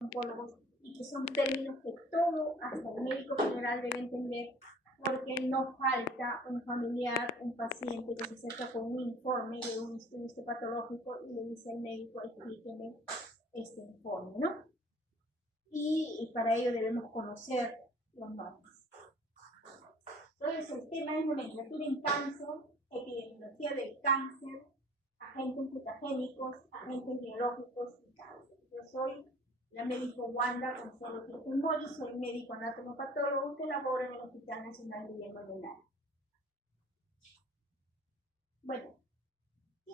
oncólogos y que son términos que todo, hasta el médico general, debe entender, porque no falta un familiar, un paciente que se acerca con un informe de un estudio histopatológico y le dice al médico, explíqueme este informe, ¿no? Y para ello debemos conocer los nombres. Entonces el tema es nomenclatura en cáncer, epidemiología del cáncer, agentes mutagénicos, agentes biológicos y cáncer. Yo soy la médico Wanda Gonzalo Mori, soy médico anatomopatólogo que labora en el Hospital Nacional Guillermo Lenar. Bueno, ¿qué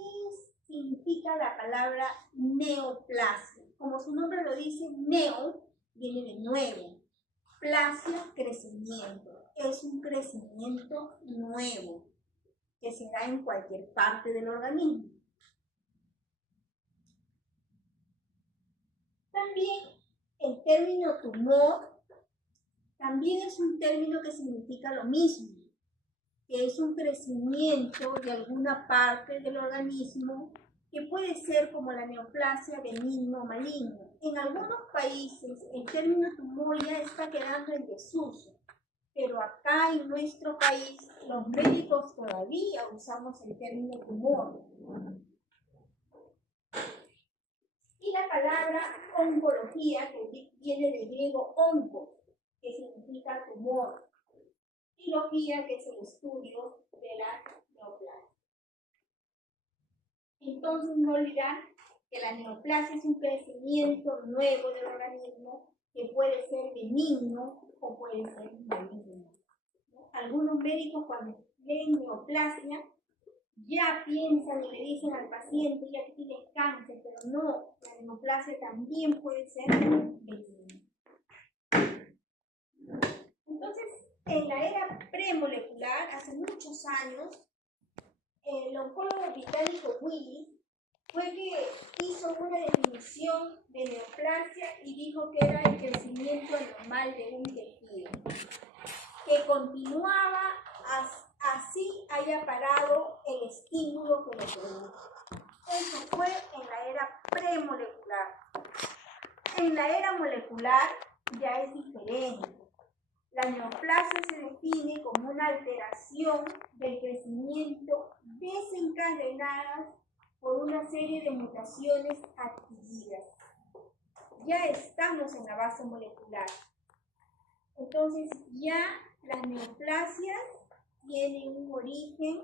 significa la palabra neoplasia? Como su nombre lo dice, neo viene de nuevo, plasia, crecimiento. Es un crecimiento nuevo que se da en cualquier parte del organismo. También el término tumor también es un término que significa lo mismo, que es un crecimiento de alguna parte del organismo que puede ser como la neoplasia, benigno o maligno. En algunos países el término tumor ya está quedando en desuso, pero acá en nuestro país los médicos todavía usamos el término tumor. Y la palabra oncología, que viene del griego onco, que significa tumor, y logía, que es el estudio de la neoplasia. Entonces, no olvidar que la neoplasia es un crecimiento nuevo del organismo que puede ser benigno o puede ser maligno. Algunos médicos, cuando ven neoplasia, ya piensan y le dicen al paciente ya que tiene cáncer, pero no, la neoplasia también puede ser benigna. Entonces, en la era premolecular, hace muchos años, el oncólogo británico Willis fue que hizo una definición de neoplasia y dijo que era el crecimiento anormal de un tejido, que continuaba así haya parado el estímulo que lo produjo. Eso fue en la era premolecular. En la era molecular ya es diferente. La neoplasia se define como una alteración del crecimiento desencadenadas por una serie de mutaciones adquiridas. Ya estamos en la base molecular. Entonces ya las neoplasias tienen un origen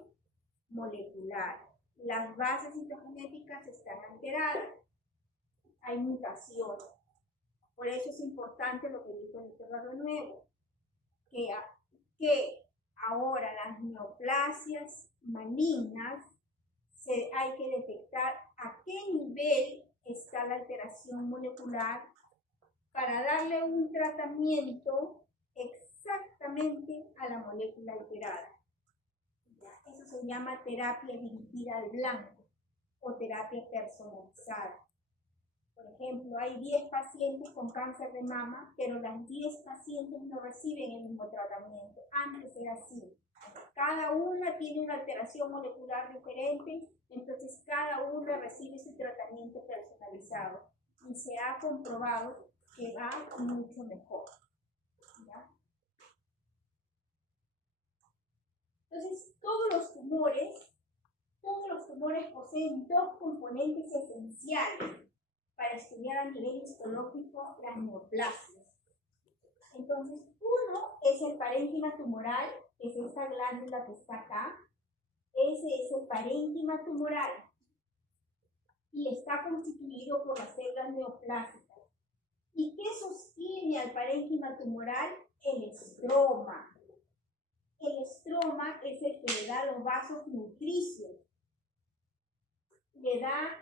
molecular. Las bases citogenéticas están alteradas. Hay mutaciones. Por eso es importante lo que dijo el doctor de nuevo, que ahora las neoplasias malignas hay que detectar a qué nivel está la alteración molecular para darle un tratamiento exactamente a la molécula alterada. Eso se llama terapia dirigida al blanco o terapia personalizada. Por ejemplo, hay 10 pacientes con cáncer de mama, pero las 10 pacientes no reciben el mismo tratamiento. Antes era así. Cada una tiene una alteración molecular diferente, entonces cada una recibe su tratamiento personalizado. Y se ha comprobado que va mucho mejor. ¿Ya? Entonces, todos los tumores poseen dos componentes esenciales para estudiar a nivel histológico las neoplasias. Entonces, uno es el parénquima tumoral, que es esta glándula que está acá. Ese es el parénquima tumoral y está constituido por las células neoplásicas. ¿Y qué sostiene al parénquima tumoral? El estroma. El estroma es el que le da los vasos nutricios. Le da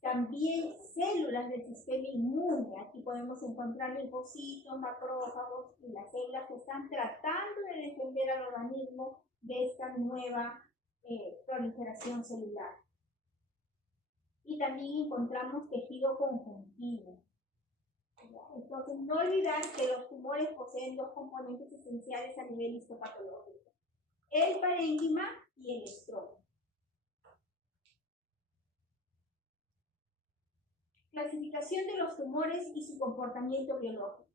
también células del sistema inmune. Aquí podemos encontrar linfocitos, macrófagos y las células que están tratando de defender al organismo de esta nueva proliferación celular. Y también encontramos tejido conjuntivo. Entonces, no olvidar que los tumores poseen dos componentes esenciales a nivel histopatológico: el parénquima y el estroma. Clasificación de los tumores y su comportamiento biológico.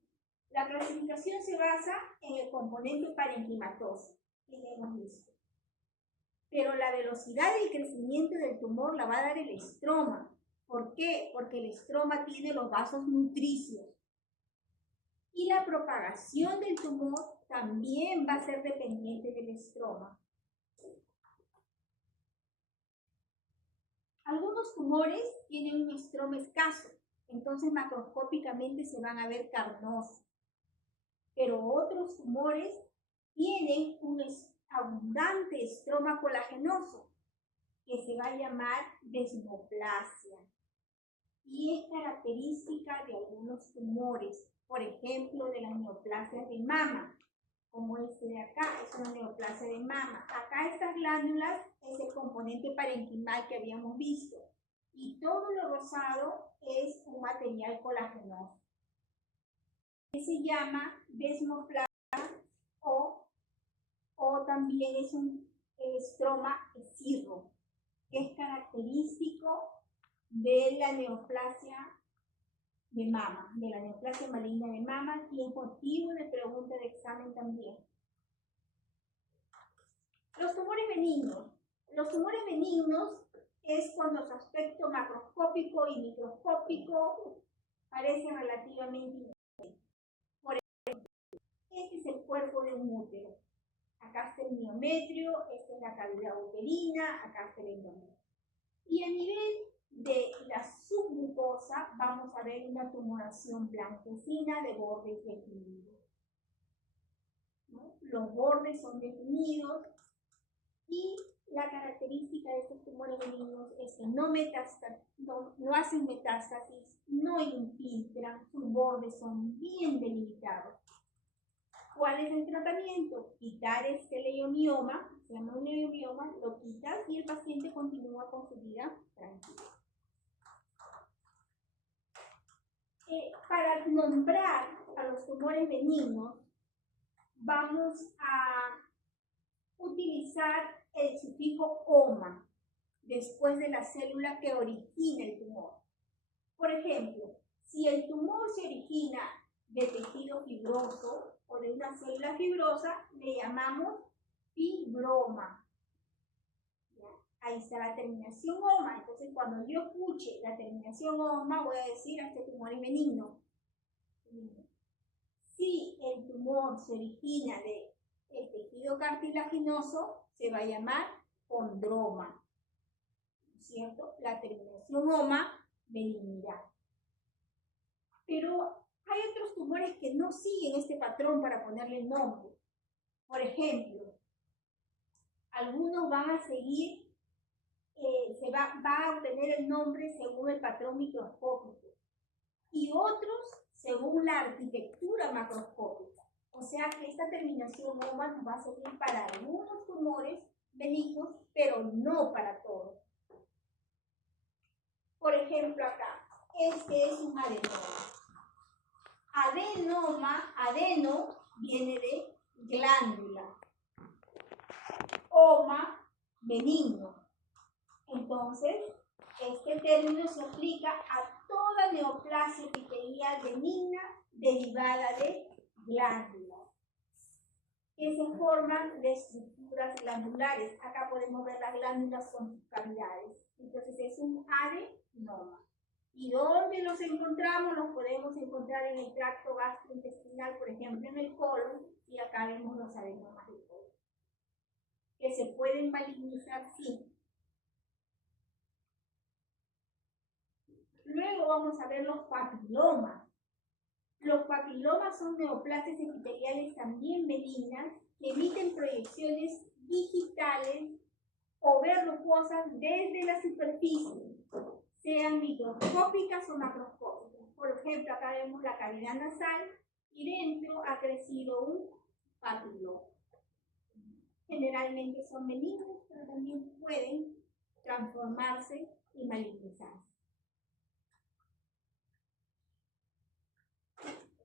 La clasificación se basa en el componente parenquimatoso, que ya hemos visto. Pero la velocidad del crecimiento del tumor la va a dar el estroma. ¿Por qué? Porque el estroma tiene los vasos nutricios. Y la propagación del tumor también va a ser dependiente del estroma. Algunos tumores tienen un estroma escaso, entonces macroscópicamente se van a ver carnosos. Pero otros tumores tienen un abundante estroma colagenoso, que se va a llamar desmoplasia. Y es característica de algunos tumores, por ejemplo, de las neoplasias de mama, como este de acá, es una neoplasia de mama. Acá estas glándulas es el componente parenquimal que habíamos visto. Y todo lo rosado es un material colagenoso. Que se llama desmoplasia o también es un estroma escirro, que es característico de la neoplasia de mama, de la neoplasia maligna de mama, y es motivo de pregunta de examen también. Los tumores benignos. Los tumores benignos es cuando su aspecto macroscópico y microscópico parece relativamente diferente. Por ejemplo, este es el cuerpo de un útero. Acá está el miometrio, esta es la cavidad uterina, acá está el endometrio. Y a nivel de la submucosa vamos a ver una tumoración blanquecina de bordes definidos. ¿No? Los bordes son definidos y la característica de estos tumores benignos es que no hacen metástasis, no infiltran, sus bordes son bien delimitados. ¿Cuál es el tratamiento? Quitar este leiomioma, se llama un leiomioma, lo quitas y el paciente continúa con su vida tranquila. Para nombrar a los tumores benignos, vamos a utilizar el sufijo oma después de la célula que origina el tumor. Por ejemplo, si el tumor se origina de tejido fibroso o de una célula fibrosa, le llamamos fibroma. ¿Ya? Ahí está la terminación oma. Entonces, cuando yo escuche la terminación oma, voy a decir este tumor es benigno. Si el tumor se origina de el tejido cartilaginoso, se va a llamar condroma. ¿Cierto? La terminación oma, benignidad. Pero hay otros tumores que no siguen este patrón para ponerle nombre. Por ejemplo, algunos van a seguir, va a obtener el nombre según el patrón microscópico y otros según la arquitectura macroscópica. O sea que esta terminación oma nos va a servir para algunos tumores benignos, pero no para todos. Por ejemplo, acá, este es un adenoma. Adenoma, adeno viene de glándula. Oma, benigno. Entonces, este término se aplica a toda neoplasia epitelial benigna derivada de glándulas, que se forman de estructuras glandulares. Acá podemos ver las glándulas con sus cavidades. Entonces, es un adenoma. ¿Y dónde los encontramos? Los podemos encontrar en el tracto gastrointestinal, por ejemplo, en el colon, y acá vemos los adenomas del colon. ¿Que se pueden malignizar? Sí. Luego vamos a ver los papilomas. Los papilomas son neoplasias epiteliales también benignas que emiten proyecciones digitales o verrucosas desde la superficie, sean microscópicas o macroscópicas. Por ejemplo, acá vemos la cavidad nasal y dentro ha crecido un papiloma. Generalmente son benignos, pero también pueden transformarse y malignizarse.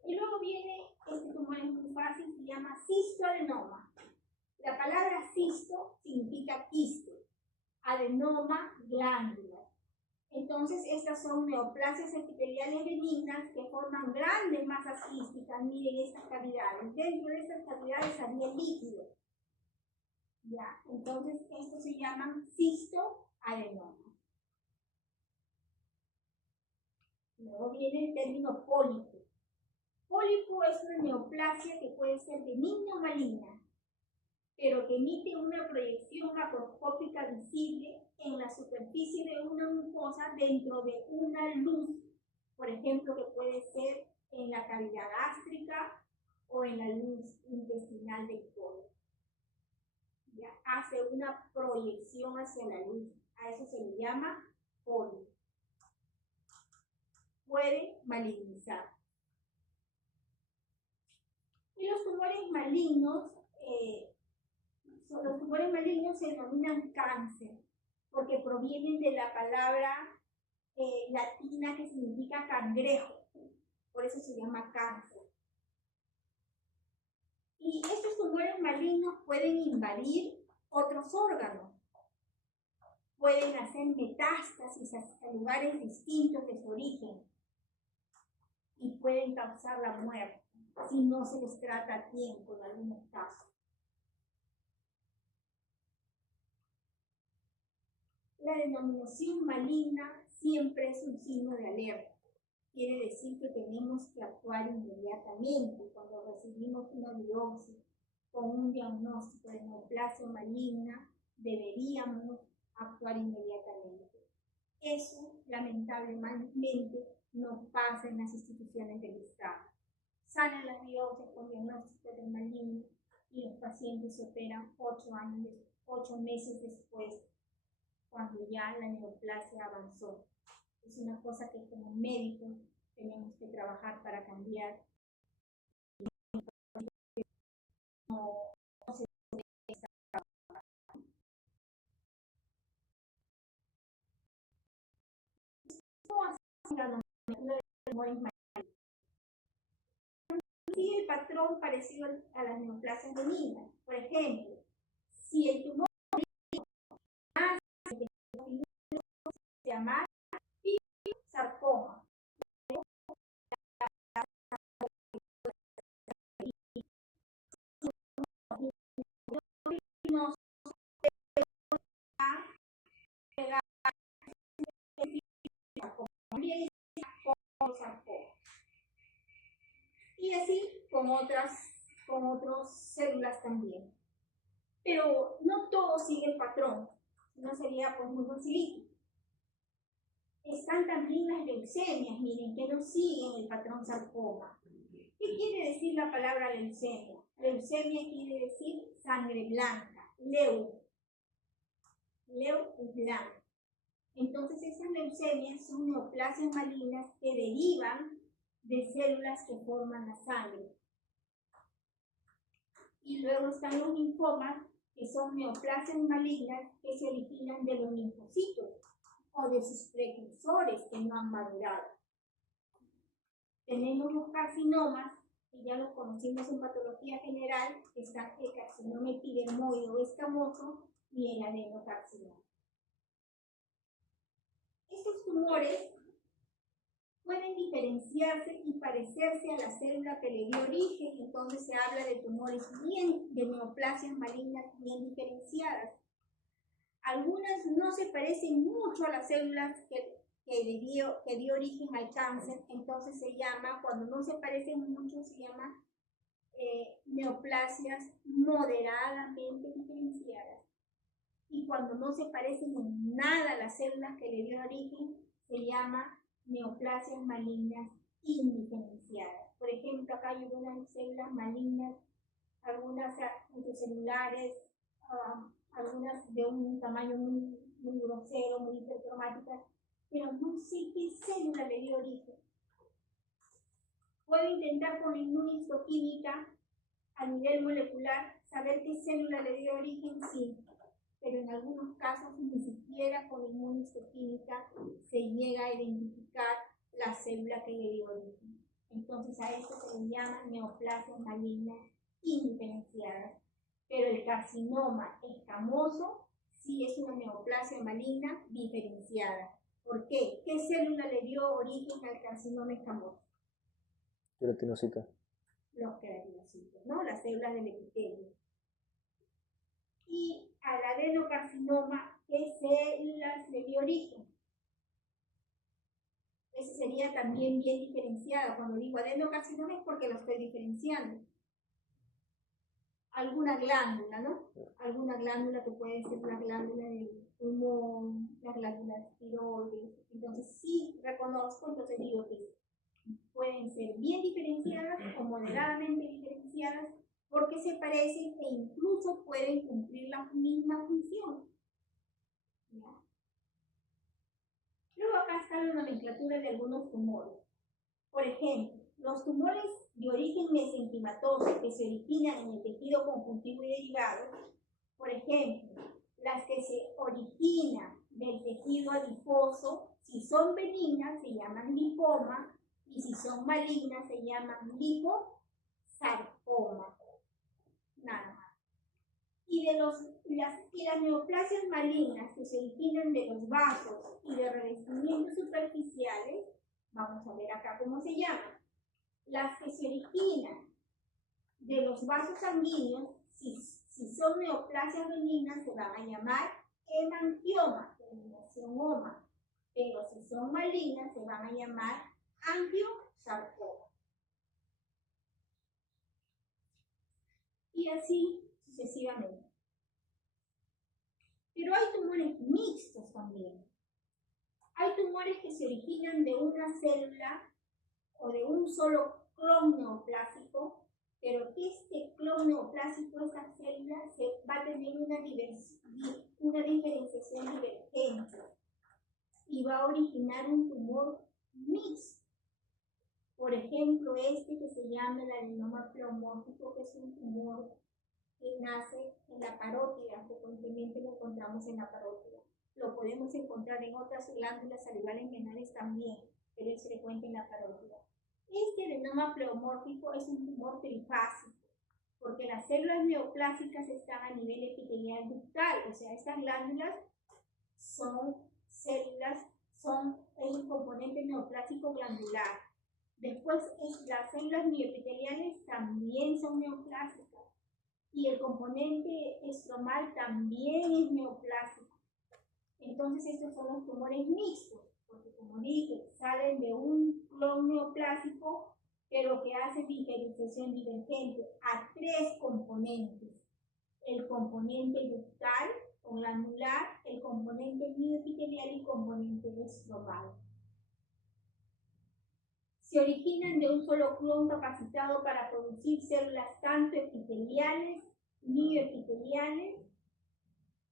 Y luego viene, este tumor es muy fácil, se llama cistoadenoma. La palabra cisto significa quiste, adenoma, glándula. Entonces, estas son neoplasias epiteliales benignas que forman grandes masas quísticas. Miren estas cavidades. Dentro de estas cavidades había líquido. ¿Ya? Entonces, estos se llaman cistoadenomas. Luego viene el término pólipo. Pólipo es una neoplasia que puede ser benigna o maligna, pero que emite una proyección macroscópica visible en la superficie de una mucosa dentro de una luz, por ejemplo, que puede ser en la cavidad gástrica o en la luz intestinal del colon. Ya hace una proyección hacia la luz. A eso se le llama pólipo. Puede malignizar. Y los tumores malignos se denominan cáncer, porque provienen de la palabra latina que significa cangrejo, por eso se llama cáncer. Y estos tumores malignos pueden invadir otros órganos, pueden hacer metástasis a lugares distintos de su origen y pueden causar la muerte si no se les trata a tiempo en algunos casos. La denominación maligna siempre es un signo de alerta. Quiere decir que tenemos que actuar inmediatamente cuando recibimos una biopsia con un diagnóstico de neoplasia maligna. Deberíamos actuar inmediatamente. Eso, lamentablemente, no pasa en las instituciones del Estado. Salen las biopsias con diagnóstico de maligno y los pacientes se operan 8 meses después, cuando ya la neoplasia avanzó. Es una cosa que como médicos tenemos que trabajar para cambiar. No se puede estar trabajando. ¿Cómo hacemos la nomenclatura de tumores malignos? Sigue el patrón parecido a las neoplasias benignas. Por ejemplo, si el tumor se llama sarcoma, no y así con otras células también. Pero no todo sigue el patrón, no sería pues muy facilito. Están también las leucemias, miren, que no siguen el patrón sarcoma. ¿Qué quiere decir la palabra leucemia? Leucemia quiere decir sangre blanca, leu. Leu es blanco. Entonces esas leucemias son neoplasias malignas que derivan de células que forman la sangre. Y luego están los linfomas, que son neoplasias malignas que se originan de los linfocitos o de sus precursores que no han madurado. Tenemos los carcinomas, que ya los conocimos en patología general, que están el carcinoma epidermoide o escamoso y el adenocarcinoma. Estos tumores pueden diferenciarse y parecerse a la célula que le dio origen, entonces se habla de tumores de neoplasias malignas bien diferenciadas. Algunas no se parecen mucho a las células que dio origen al cáncer, entonces se llama, cuando no se parecen mucho, se llama neoplasias moderadamente diferenciadas. Y cuando no se parecen en nada a las células que le dio origen, se llama neoplasias malignas indiferenciadas. Por ejemplo, acá hay unas células malignas, algunas intracelulares, algunas de un tamaño muy grosero, muy hipercromáticas, pero no sé qué célula le dio origen. Puedo intentar con inmunohistoquímica a nivel molecular saber qué célula le dio origen, sí, pero en algunos casos ni siquiera con inmunohistoquímica se llega a identificar la célula que le dio origen. Entonces a esto se le llama neoplasias malignas indiferenciadas. Pero el carcinoma escamoso sí es una neoplasia maligna diferenciada, ¿Por qué? ¿Qué célula le dio origen al carcinoma escamoso? Queratinocitos. Los queratinocitos, ¿no? Las células del epitelio. Y al adenocarcinoma, ¿qué células le dio origen? Ese sería también bien diferenciado. Cuando digo adenocarcinoma es porque lo estoy diferenciando. Alguna glándula, ¿no? Alguna glándula que puede ser la glándula del pulmón, la glándula de tiroides. Entonces sí reconozco, entonces digo que pueden ser bien diferenciadas o moderadamente diferenciadas porque se parecen e incluso pueden cumplir la misma función. ¿Ya? Luego acá está la nomenclatura de algunos tumores. Por ejemplo, los tumores de origen mesenquimatoso que se originan en el tejido conjuntivo y derivado, por ejemplo, las que se originan del tejido adiposo, si son benignas se llaman lipoma y si son malignas se llaman liposarcoma. Nada más. Y las neoplasias malignas que se originan de los vasos y de revestimientos superficiales, vamos a ver acá cómo se llaman. Las que se originan de los vasos sanguíneos, si son neoplasias benignas, se van a llamar hemangioma, terminación oma. Pero si son malignas, se van a llamar angiosarcoma. Y así sucesivamente. Pero hay tumores mixtos también. Hay tumores que se originan de una célula o de un solo clon neoplásico, pero que este clon neoplásico, esa célula, va a tener una diferenciación divergente y va a originar un tumor mixto. Por ejemplo, este que se llama el adenoma pleomórfico, que es un tumor que nace en la parótida, frecuentemente lo encontramos en la parótida. Lo podemos encontrar en otras glándulas salivales menores también, pero es frecuente en la parótida. Este adenoma pleomórfico es un tumor trifásico, porque las células neoplásicas están a nivel epitelial ductal, o sea, estas glándulas son el componente neoplásico glandular. Después, las células mioepiteliales también son neoplásicas. Y el componente estromal también es neoplásico. Entonces estos son los tumores mixtos, porque como dije, salen de un clon neoplásico, pero que hace diferenciación divergente a tres componentes. El componente ductal o glandular, el componente mioepitelial y el componente estromal. Se originan de un solo clon capacitado para producir células tanto epiteliales, mioepiteliales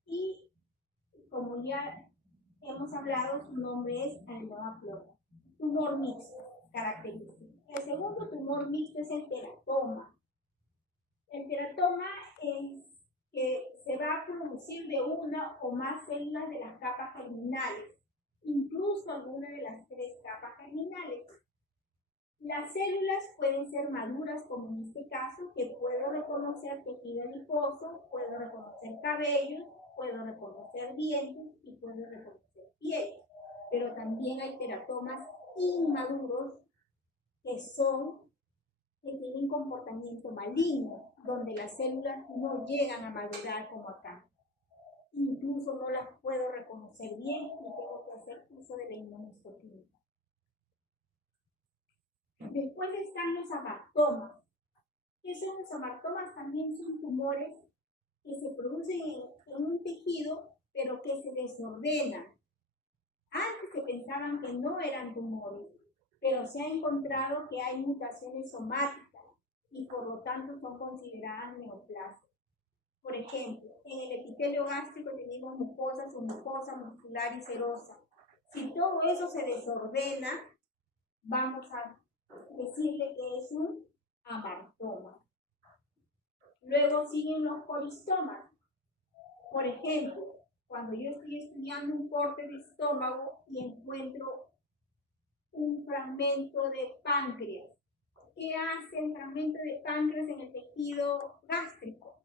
y, como ya hemos hablado, su nombre es adenoma pleomórfico. Tumor mixto, característico. El segundo tumor mixto es el teratoma. El teratoma es que se va a producir de una o más células de las capas germinales, incluso alguna de las tres capas germinales. Las células pueden ser maduras, como en este caso, que puedo reconocer tejido adiposo, puedo reconocer cabellos, puedo reconocer dientes y puedo reconocer piel. Pero también hay teratomas inmaduros que tienen comportamiento maligno, donde las células no llegan a madurar como acá. Incluso no las puedo reconocer bien y tengo que hacer uso de la inmunohistoquímica. Después están los amartomas. ¿Qué son los amartomas? También son tumores que se producen en un tejido, pero que se desordenan. Antes se pensaban que no eran tumores, pero se ha encontrado que hay mutaciones somáticas y por lo tanto son consideradas neoplasias. Por ejemplo, en el epitelio gástrico tenemos mucosa, submucosa, muscular y serosa. Si todo eso se desordena, vamos a decirle que es un amartoma. Luego siguen los coristomas. Por ejemplo, cuando yo estoy estudiando un corte de estómago y encuentro un fragmento de páncreas, ¿qué hace el fragmento de páncreas en el tejido gástrico?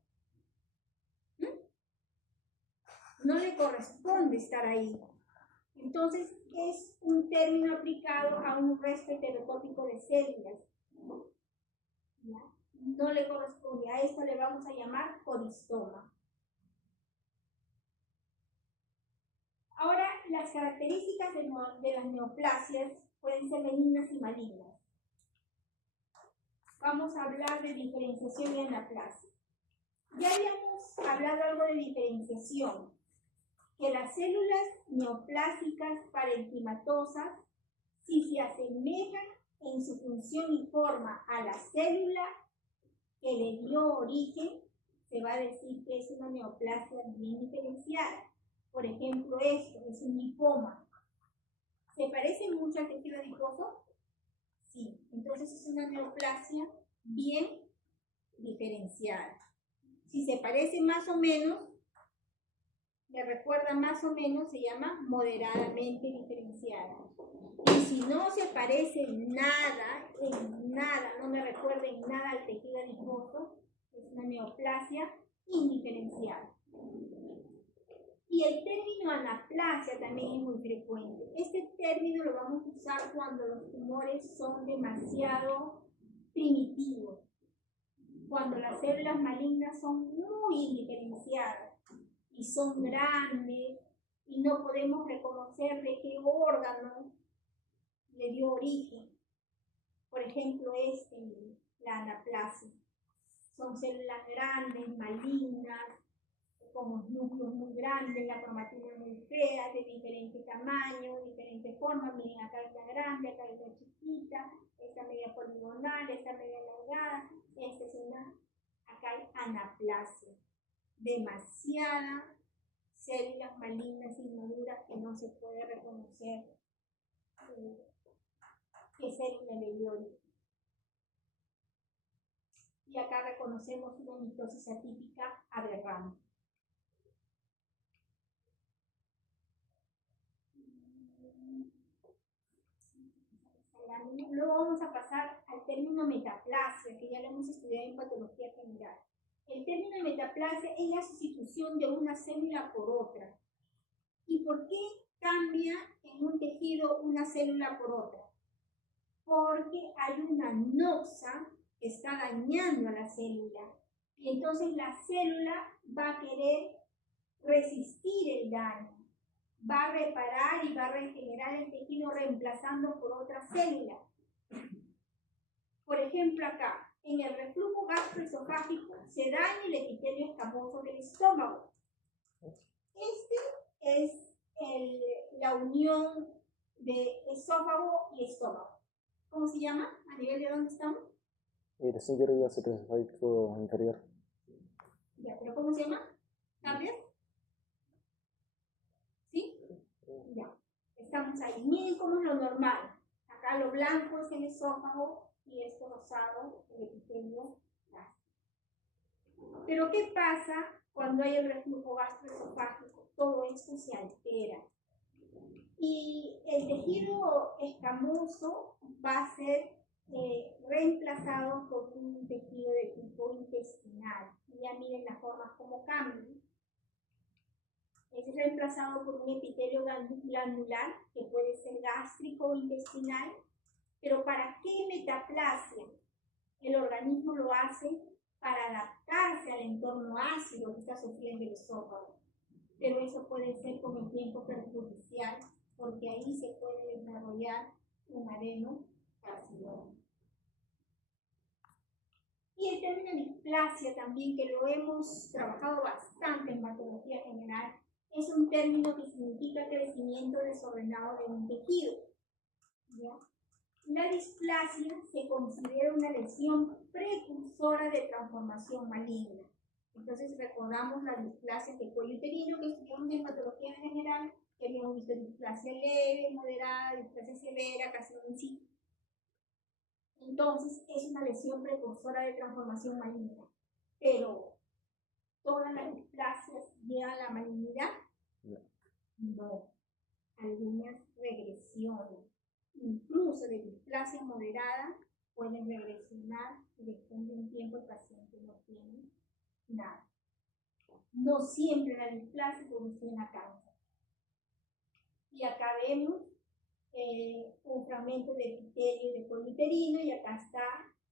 No le corresponde estar ahí. Entonces es un término aplicado a un resto heterotópico de células. ¿Ya? No le corresponde, a esto le vamos a llamar coristoma. Ahora, las características de las neoplasias pueden ser benignas y malignas. Vamos a hablar de diferenciación y anaplasia. Ya habíamos hablado algo de diferenciación, que las células neoplásicas parenquimatosas, si se asemejan en su función y forma a la célula que le dio origen, se va a decir que es una neoplasia bien diferenciada. Por ejemplo, esto es un lipoma. ¿Se parece mucho al tejido adiposo? Sí. Entonces es una neoplasia bien diferenciada. Si se parece más o menos, le recuerda más o menos, se llama moderadamente diferenciada. Y si no se parece en nada, no me recuerda en nada al tejido adiposo, es una neoplasia indiferenciada. Y el término anaplasia también es muy frecuente. Este término lo vamos a usar cuando los tumores son demasiado primitivos, cuando las células malignas son muy indiferenciadas y son grandes y no podemos reconocer de qué órgano le dio origen. Por ejemplo, la anaplasia. Son células grandes, malignas, con núcleos muy grandes, la cromatina muy fea, de diferente tamaño, diferentes formas. Miren, acá está grande, acá está chiquita, esta media poligonal, esta media alargada, esta es acá hay anaplasia. Demasiadas células malignas inmaduras que no se puede reconocer qué célula le dio origen. Y acá reconocemos una mitosis atípica aberrante. Luego vamos a pasar al término metaplasia, que ya lo hemos estudiado en patología general. El término metaplasia es la sustitución de una célula por otra. ¿Y por qué cambia en un tejido una célula por otra? Porque hay una noxa que está dañando a la célula. Y entonces la célula va a querer resistir el daño. Va a reparar y va a regenerar el tejido reemplazando por otra célula. Por ejemplo, acá, en el reflujo gastroesofágico se daña el epitelio escamoso del estómago. Este es la unión de esófago y estómago. ¿Cómo se llama? ¿A nivel de dónde estamos? Recién quiero ir al esofágico inferior. Ya, pero ¿cómo se llama? ¿Cambias? ¿Sí? Ya. Estamos ahí. Miren cómo es lo normal. Acá lo blanco es el esófago y esto rosado el epitelio gástrico. Pero ¿qué pasa cuando hay el reflujo gastroesofágico? Todo esto se altera. Y el tejido escamoso va a ser reemplazado por un tejido de tipo intestinal. Y ya miren las formas como cambian. Es reemplazado por un epitelio glandular, que puede ser gástrico o intestinal. Pero ¿para qué metaplasia? El organismo lo hace para adaptarse al entorno ácido que está sufriendo el esófago. Pero eso puede ser con el tiempo perjudicial, porque ahí se puede desarrollar un adenocarcinoma. Y el término displasia también, que lo hemos trabajado bastante en patología general, es un término que significa crecimiento desordenado de un tejido. ¿Ya? La displasia se considera una lesión precursora de transformación maligna. Entonces recordamos la displasia del cuello uterino que estudiamos en patología general, que habíamos visto displasia leve, moderada, displasia severa, carcinoma. Entonces es una lesión precursora de transformación maligna. Pero ¿todas las displasias llegan a la malignidad? No. Algunas regresiones. Incluso de displasia moderada pueden regresionar y después de un tiempo el paciente no tiene nada. No siempre la displasia evoluciona cáncer. Y acá vemos un fragmento de epitelio y de poliuterino, y acá está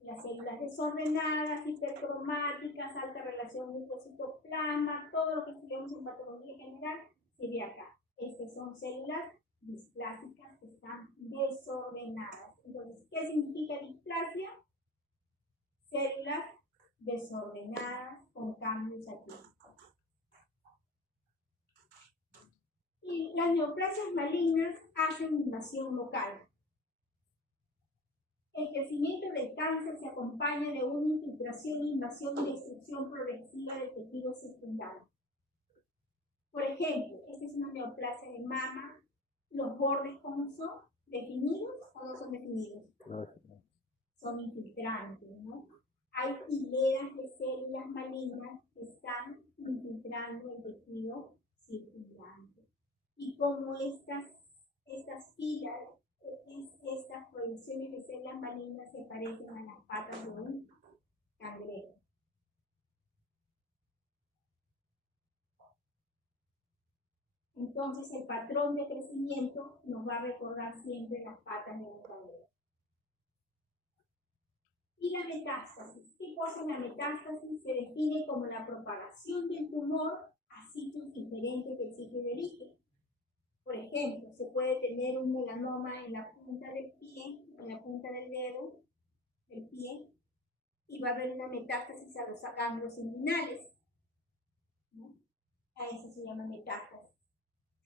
las células desordenadas, hipercromáticas, alta relación mucocitoplasma, todo lo que estudiamos en patología general se ve acá. Estas son células displásicas que están desordenadas. Entonces, ¿qué significa displasia? Células desordenadas con cambios aquí. Y las neoplasias malignas hacen invasión local. El crecimiento del cáncer se acompaña de una infiltración, invasión y destrucción progresiva del tejido circundante. Por ejemplo, esta es una neoplasia de mama. ¿Los bordes cómo son? ¿Definidos o no son definidos? No. Son infiltrantes, ¿no? Hay hileras de células malignas que están infiltrando el tejido circundante. Y como estas filas, estas proyecciones de células malignas se parecen a las patas de un cangrejo. Entonces el patrón de crecimiento nos va a recordar siempre las patas de un cangrejo. Y la metástasis. ¿Qué cosa es la metástasis? Se define como la propagación del tumor a sitios diferentes del sitio de origen. Por ejemplo, se puede tener un melanoma en la punta del pie, en la punta del dedo del pie, y va a haber una metástasis a los ganglios inguinales, ¿no? A eso se llama metástasis.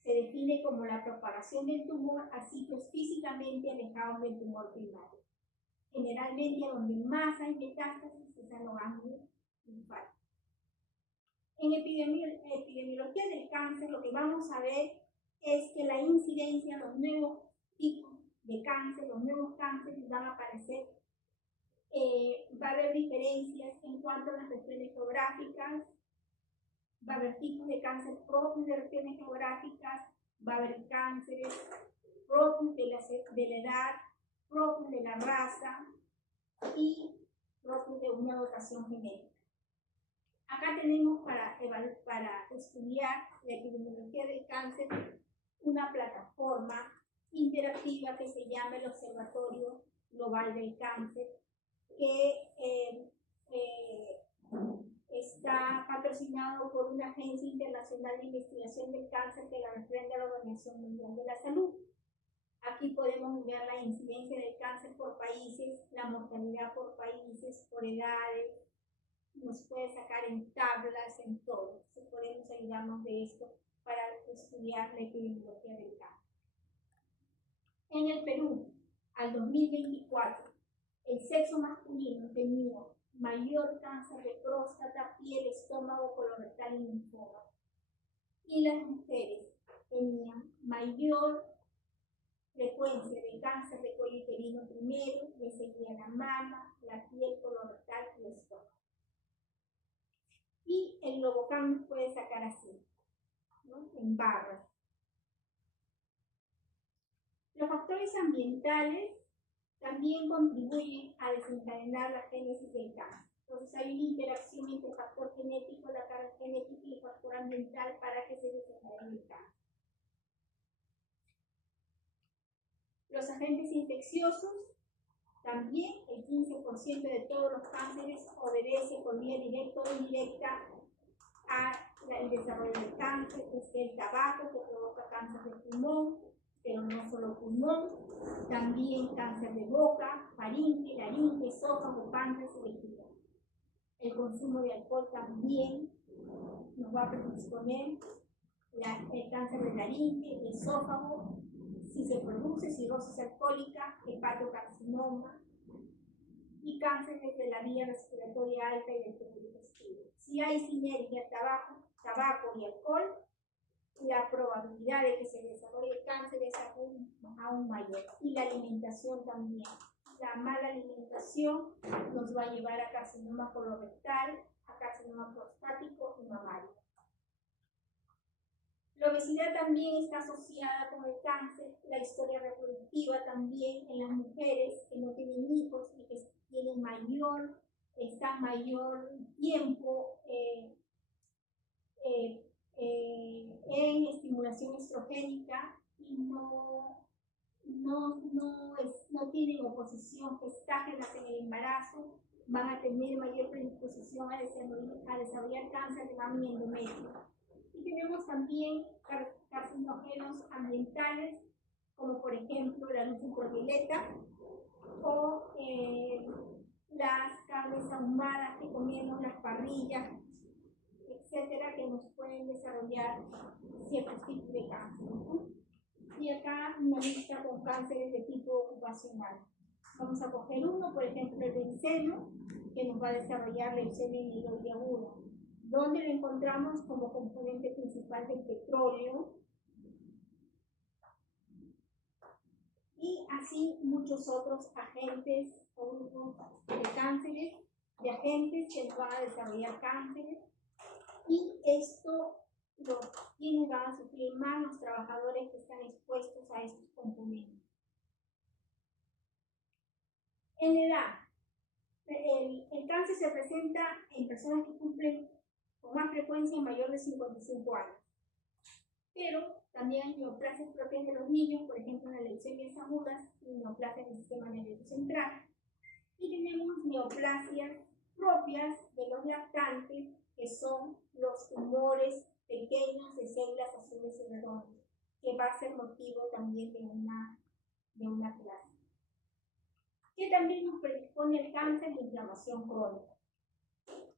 Se define como la propagación del tumor a sitios físicamente alejados del tumor primario. Generalmente donde más hay metástasis es en los ganglios linfáticos. En epidemiología del cáncer lo que vamos a ver es que la incidencia, los nuevos tipos de cáncer, los nuevos cánceres van a aparecer. Va a haber diferencias en cuanto a las regiones geográficas, va a haber tipos de cáncer propios de regiones geográficas, va a haber cánceres propios de la edad, propios de la raza y propios de una dotación genética. Acá tenemos para estudiar la epidemiología del cáncer una plataforma interactiva que se llama el Observatorio Global del Cáncer, que está patrocinado por una agencia internacional de investigación del cáncer que la refrenda la Organización Mundial de la Salud. Aquí podemos ver la incidencia del cáncer por países, la mortalidad por países, por edades. Nos puede sacar en tablas, en todo. Podemos ayudarnos de esto para estudiar la epidemiología del cáncer. En el Perú, al 2024, el sexo masculino tenía mayor cáncer de próstata, piel, estómago, colorectal y linfoma. Y las mujeres tenían mayor frecuencia de cáncer de cuello uterino primero, le seguía la mama, la piel, colorectal y el estómago. Y el Globocam nos puede sacar así, ¿no? En barras. Los factores ambientales también contribuyen a desencadenar la génesis del cáncer. Entonces hay una interacción entre el factor genético, la carga genética y el factor ambiental para que se desencadene el cáncer. Los agentes infecciosos, también el 15% de todos los cánceres obedece por vía directa o indirecta al desarrollo del cáncer, que es el tabaco que provoca cáncer de pulmón, pero no solo pulmón, también cáncer de boca, faringe, laringe, esófago, páncreas y vejiga. El consumo de alcohol también nos va a predisponer el cáncer de laringe, de esófago, si se produce cirrosis alcohólica, hepatocarcinoma y cánceres de la vía respiratoria alta y del tubo digestivo. Si hay sinergia tabaco y alcohol, la probabilidad de que se desarrolle cáncer es aún mayor. Y la alimentación también. La mala alimentación nos va a llevar a carcinoma colorectal, a carcinoma prostático y mamario. La obesidad también está asociada con el cáncer, la historia reproductiva también en las mujeres que no tienen hijos y que están mayor tiempo en estimulación estrogénica y no no tienen oposición gestágenas en el embarazo, van a tener mayor predisposición a desarrollar cáncer de mama y endometrio. Y tenemos también carcinógenos ambientales, como por ejemplo la luz ultravioleta o las carnes ahumadas que comemos, las parrillas, etcétera, que nos pueden desarrollar ciertos tipos de cáncer. Y acá una lista con cánceres de tipo ocupacional. Vamos a coger uno, por ejemplo, el benceno, que nos va a desarrollar leucemia mieloide aguda, donde lo encontramos como componente principal del petróleo. Y así muchos otros agentes o grupos de cánceres, de agentes que nos van a desarrollar cánceres. Y esto quienes van a sufrir más los trabajadores que están expuestos a estos componentes. En la edad, el cáncer se presenta en personas que cumplen con más frecuencia mayor de 55 años. Pero también hay neoplasias propias de los niños, por ejemplo, en las leucemias agudas y neoplasias del sistema nervioso central. Y tenemos neoplasias propias de los lactantes, que son los tumores pequeños de células azules y redondas, que va a ser motivo también de una plasia. Que también nos predispone al cáncer de inflamación crónica.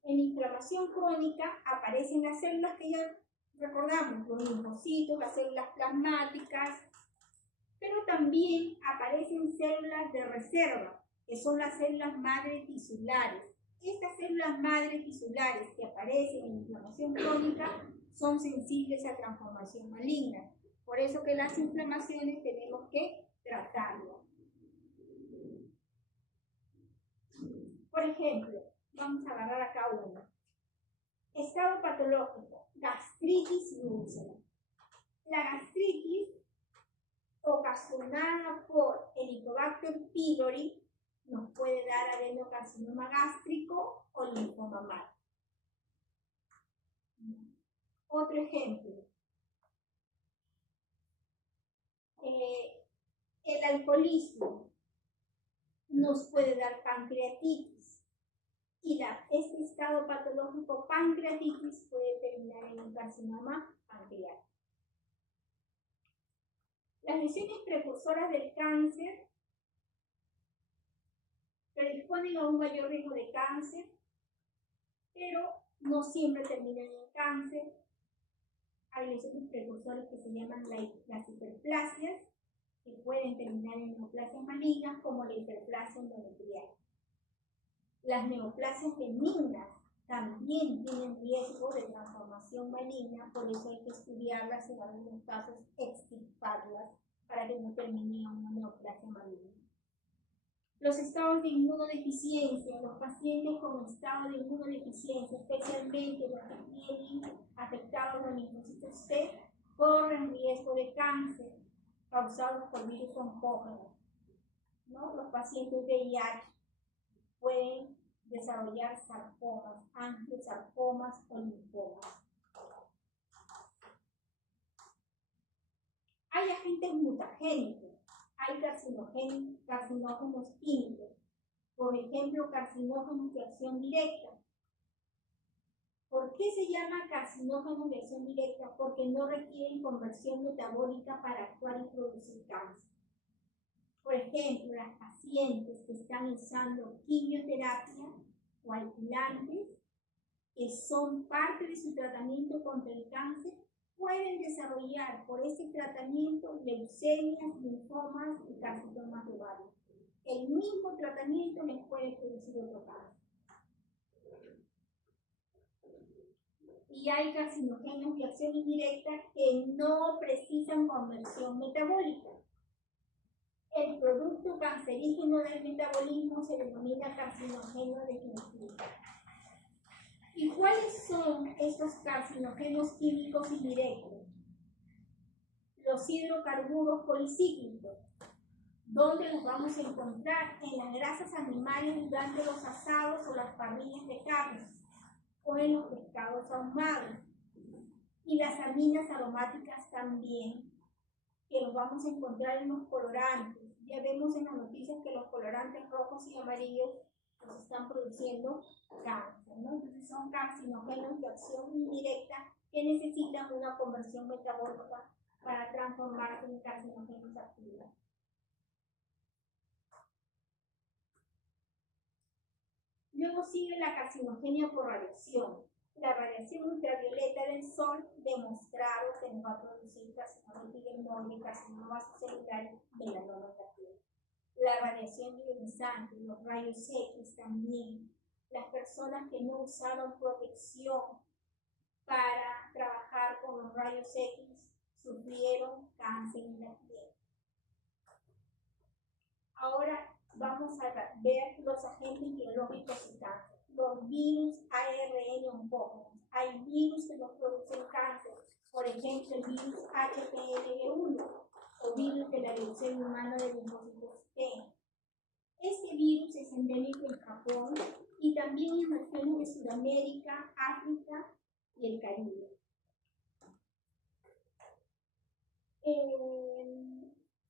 En inflamación crónica aparecen las células que ya recordamos, los linfocitos, las células plasmáticas, pero también aparecen células de reserva, que son las células madre tisulares. Estas células madre tisulares que aparecen en inflamación crónica son sensibles a transformación maligna. Por eso que las inflamaciones tenemos que tratarlas. Por ejemplo, vamos a agarrar acá uno. Estado patológico, gastritis y úlcera. La gastritis, ocasionada por Helicobacter pylori, nos puede dar adenocarcinoma gástrico o linfoma malar. Otro ejemplo. El alcoholismo nos puede dar pancreatitis y este estado patológico pancreatitis puede terminar en un carcinoma pancreático. Las lesiones precursoras del cáncer predisponen a un mayor riesgo de cáncer, pero no siempre terminan en cáncer. Hay lesiones precursoras que se llaman las hiperplasias, que pueden terminar en neoplasias malignas, como la hiperplasia endometrial. Las neoplasias benignas también tienen riesgo de transformación maligna, por eso hay que estudiarlas y en algunos casos extirparlas para que no termine en una neoplasia maligna. Los estados de inmunodeficiencia, los pacientes con estado de inmunodeficiencia, especialmente los que tienen afectados los linfocitos T, corren riesgo de cáncer causados por virus oncógenos. ¿No? Los pacientes de VIH pueden desarrollar sarcomas, angiosarcomas o linfomas. Hay agentes mutagénicos, hay carcinógenos químicos, por ejemplo, carcinógenos de acción directa. ¿Por qué se llama carcinógenos de acción directa? Porque no requieren conversión metabólica para actuar y producir cáncer. Por ejemplo, las pacientes que están usando quimioterapia o alquilantes, que son parte de su tratamiento contra el cáncer, pueden desarrollar por ese tratamiento leucemias, linfomas y carcinomas de ovario. El mismo tratamiento les puede producir otro cáncer. Y hay carcinógenos de acción indirecta que no precisan conversión metabólica. El producto cancerígeno del metabolismo se denomina carcinógeno definitivo. ¿Y cuáles son estos carcinógenos químicos indirectos? Los hidrocarburos policíclicos, donde los vamos a encontrar en las grasas animales durante los asados o las parrillas de carne, o en los pescados ahumados. Y las aminas aromáticas también, que los vamos a encontrar en los colorantes. Ya vemos en las noticias que los colorantes rojos y amarillos pues, están produciendo cáncer, ¿no? Entonces son carcinógenos de acción indirecta que necesitan una conversión metabólica para transformarse en carcinógenos activos. Luego sigue la carcinogenia por radiación. La radiación ultravioleta del sol demostrado que nos va a producir carcinoma epidemioide, carcinoma celular, melanoma en la piel. La radiación ionizante, los rayos X también. Las personas que no usaron protección para trabajar con los rayos X sufrieron cáncer en la piel. Ahora vamos a ver los agentes biológicos y cáncer. Los virus ARN oncógenos. Hay virus que nos producen cáncer. Por ejemplo, el virus HPLV1 o virus de la leucemia humana de linfocitos T. Este virus es endémico en Japón y también en regiones de Sudamérica, África y el Caribe.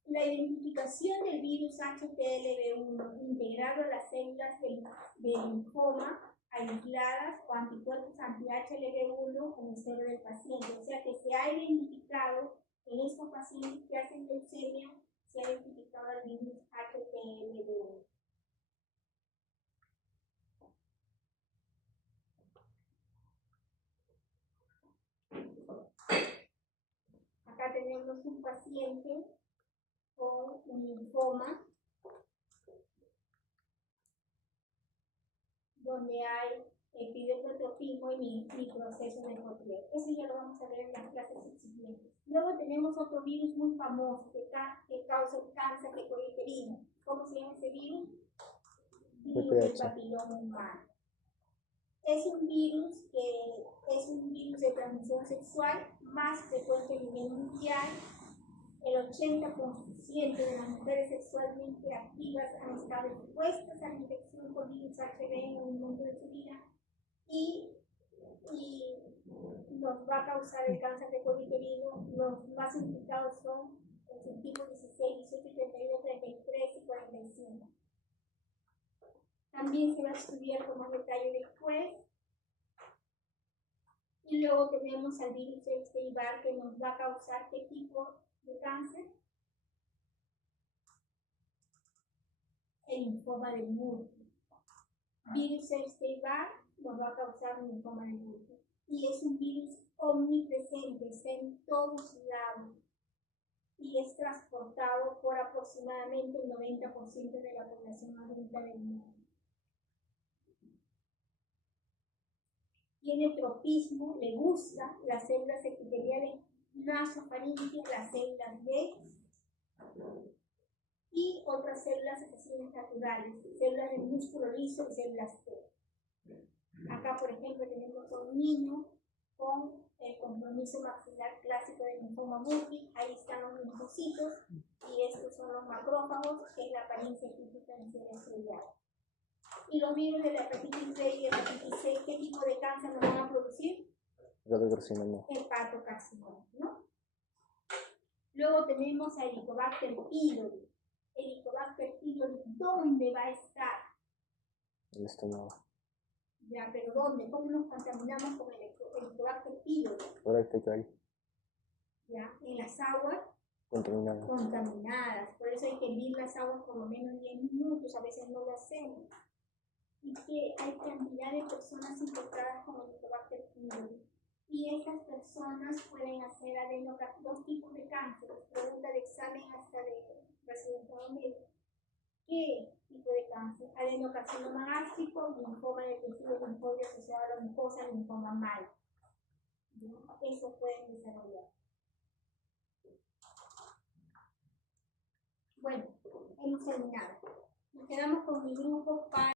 La identificación del virus HPLV1 integrado a las células de linfoma aisladas o anticuerpos anti-HLV1 en el cerebro del paciente. O sea que se ha identificado en estos pacientes que hacen leucemia, se ha identificado el virus HPLV1. Acá tenemos un paciente con un linfoma donde hay epidiotropismo y microceso necrotrial. Eso ya lo vamos a ver en las clases subsiguientes. Luego tenemos otro virus muy famoso que causa el cáncer de cuello uterino. ¿Cómo se llama ese virus? Virus del papiloma humano. Es un virus de transmisión sexual más frecuente a nivel mundial. El 80% de las mujeres sexualmente activas han estado expuestas a la infección por virus HB en un momento de su vida y nos va a causar el cáncer de cuello uterino. Los más implicados son el subtipo 16, 18, 32, 33 y 45. También se va a estudiar con más detalle después. Y luego tenemos al virus Epstein-Barr que nos va a causar ¿qué tipo de cáncer? El linfoma de Murphy. Virus Epstein-Barr nos va a causar un linfoma de Murphy. Y es un virus omnipresente, está en todos lados. Y es transportado por aproximadamente el 90% de la población adulta del mundo. Tiene tropismo, le gusta las células epiteliales nasofaríngeas, las células B y otras células asesinas naturales, células del músculo liso y células T. Acá, por ejemplo, tenemos a un niño con el compromiso maxilar clásico del linfoma Murphy. Ahí están los linfocitos y estos son los macrófagos, que es la apariencia típica en cerebro estrellado. Y los virus de la hepatitis B y la hepatitis C, ¿qué tipo de cáncer nos van a producir? Hepatocarcinoma. Hepatocarcinoma, ¿no? Luego tenemos a Helicobacter pylori. Helicobacter pylori, ¿dónde va a estar? En el estómago. Ya, pero ¿dónde? ¿Cómo nos contaminamos con el Helicobacter pylori? Ahora que cae. Ya, en las aguas Contaminadas. Por eso hay que hervir las aguas por lo menos 10 minutos, a veces no lo hacemos. Y que hay cantidad de personas infectadas con Helicobacter pylori. Y esas personas pueden hacer dos tipos de cáncer. Pregunta de examen hasta de resultado médico. ¿Qué tipo de cáncer? Adenocarcinoma gástrico, linfoma del tejido linfóide asociado a la mucosa, linfoma mal. Eso pueden desarrollar. Bueno, hemos terminado. Nos quedamos con mi grupo para